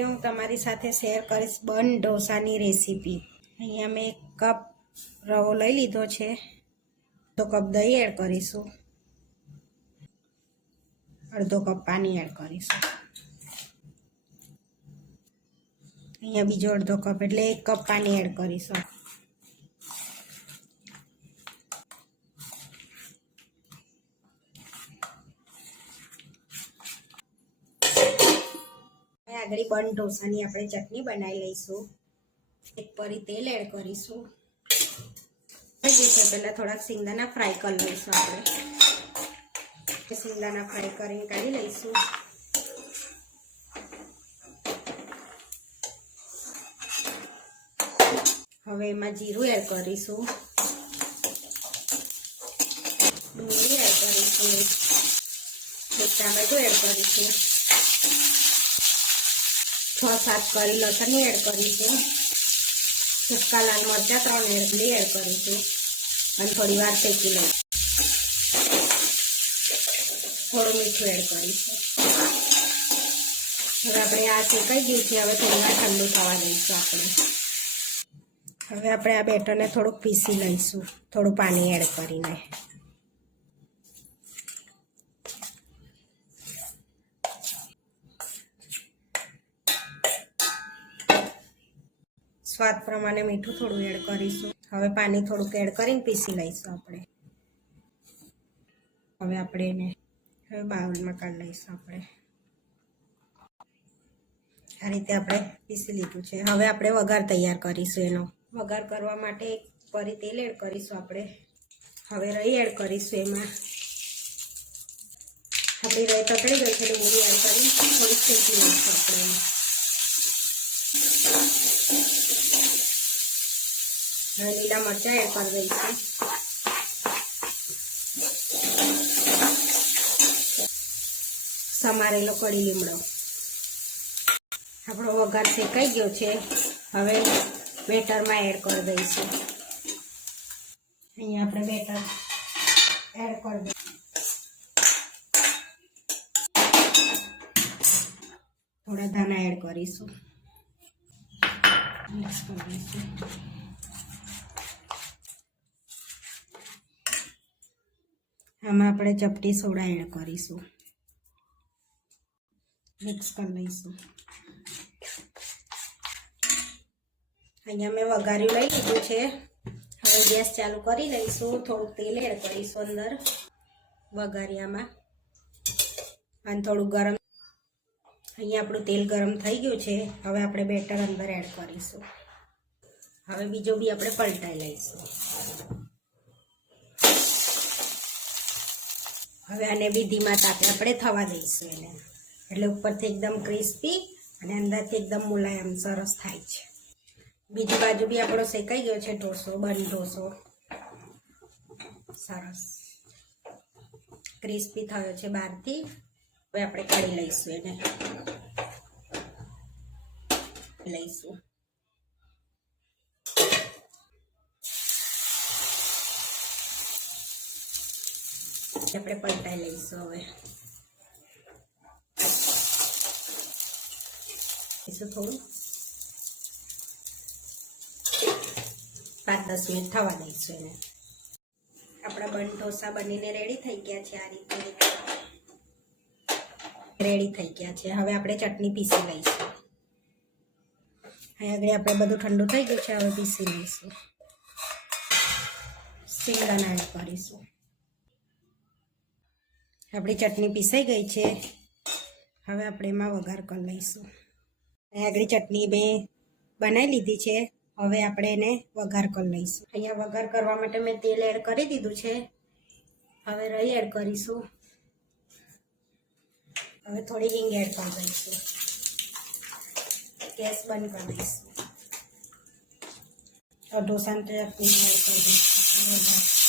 આજે હું તમારી સાથે શેર કરીશ બન ઢોસાની રેસીપી અહીંયા મેં એક કપ રવો લઈ લીધો છે. તો કપ દહીં એડ કરીશું. અડધો કપ પાણી એડ કરીશું. અહીંયા બીજો અડધો કપ એટલે એક કપ પાણી એડ કરીશું. આગળ બન ઢોસાની આપણે ચટણી બનાવી લઈશું. એક પરી તેલ એડ કરીશું. પહેલાં થોડાક સિંગદાના ફ્રાય કરી લઈશું આપણે. સિંગદાના ફ્રાય કરીને કાઢી લઈશું. હવે એમાં જીરું એડ કરીશું. ડુંગળી એડ કરીશું. ટામેટું એડ કરીશું. છ સાત કરી લસણ એડ કરીશું સુકા લાલ મરચાં ત્રણ એડલી એડ કરીશું અને થોડી વાર શેકી લઈશું થોડું મીઠું એડ કરીશું હવે આપણે આ શેકાઈ ગયું છે, હવે થોડી વાર ઠંડુ થવા દઈશું આપણે. હવે આપણે આ બેટરને થોડુંક પીસી લઈશું. થોડું પાણી એડ કરીને. સ્વાદ પ્રમાણે મીઠું થોડું એડ કરીશું. હવે પાણી થોડુંક એડ કરીને પીસી લઈશું આપણે. હવે આપણે એને હવે બાઉલમાં કાઢી લઈશું આપણે. આ રીતે આપણે પીસી લીધું છે. હવે આપણે વઘાર તૈયાર કરીશું એનો. વઘાર કરવા માટે ફરી તેલ એડ કરીશું આપણે. હવે રહી એડ કરીશું એમાં. આપણી રહી તકડી ગઈ છે ડુંગળી એડ કરી થોડીક શેકી લઈશું આપણે હવે લીલા મરચાં એડ કરી દઈશું. સમારેલો કડી લીમડો. આપણો વઘાર શેકાઈ ગયો છે. હવે બેટરમાં એડ કરી દઈશું. અહીંયા આપણે બેટર એડ કરી દઈશું. થોડા ધાણા એડ કરીશું. મિક્સ કરી દઈશું. આમાં આપણે ચપટી સોડા એડ કરીશું. મિક્સ કરી લઈશું. અહીંયા મેં વઘાર્યું લઈ લીધું છે. હવે ગેસ ચાલુ કરી લઈશું. થોડુંક તેલ એડ કરીશું અંદર વઘારિયામાં. અને થોડું ગરમ. અહીંયા આપણું તેલ ગરમ થઈ ગયું છે. હવે આપણે બેટર અંદર એડ કરીશું. હવે બીજો બી આપણે પલટાઈ લઈશું. હવે આને બી ધીમા તાપે આપણે થવા દઈશું એને. એટલે ઉપરથી એકદમ ક્રિસ્પી અને અંદરથી એકદમ મુલાયમ, સરસ થાય છે. બીજી બાજુ બી આપણો શેકાઈ ગયો છે ઢોસો બન ઢોસો. સરસ. ક્રિસ્પી થયો છે બહારથી. હવે આપણે કાઢી લઈશું એને. લઈશું. આપણે પલટાઈ લઈશું હવે લઈશું થોડું પાંચ દસ મિનિટ થવા દઈશું એને આપણા બન ઢોસા બનીને રેડી થઈ ગયા છે આ રીતે રેડી થઈ ગયા છે હવે આપણે ચટણી પીસી લઈશું અહીં આગળ આપણે બધું ઠંડુ થઈ ગયું છે હવે પીસી લઈશું સિંગદાણા એડ કરીશું આપણી ચટણી પીસાઈ ગઈ છે. હવે આપણે એમાં વઘાર કરી લઈશું. આગળ ચટણી મેં બનાવી લીધી છે. હવે આપણે એને વઘાર કરી લઈશું. અહીંયા વઘાર કરવા માટે મેં તેલ એડ કરી દીધું છે. હવે રહી એડ કરીશું. હવે થોડી હિંગ એડ કરી દઈશું. ગેસ બંધ કરી દઈશું. ઢોસાની ચટણી એડ કરી દઈશું.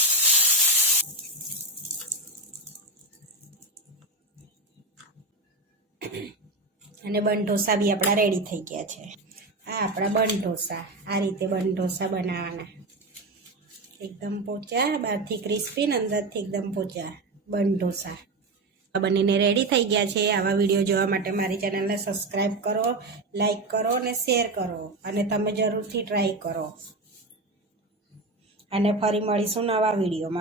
અને બન ઢોસા બી આપણા રેડી થઈ ગયા છે. આ આપણા બન ઢોસા, આ રીતે બન ઢોસા બનાવવાના એકદમ પોચા, બહારથી ક્રિસ્પી ને અંદરથી એકદમ પોચા બન ઢોસા. આ બનીને રેડી થઈ ગયા છે. આવા વીડિયો જોવા માટે મારી ચેનલને સબસ્ક્રાઈબ કરો લાઈક કરો અને શેર કરો. અને તમે જરૂરથી ટ્રાય કરો. અને ફરી મળીશું નવા વિડીયોમાં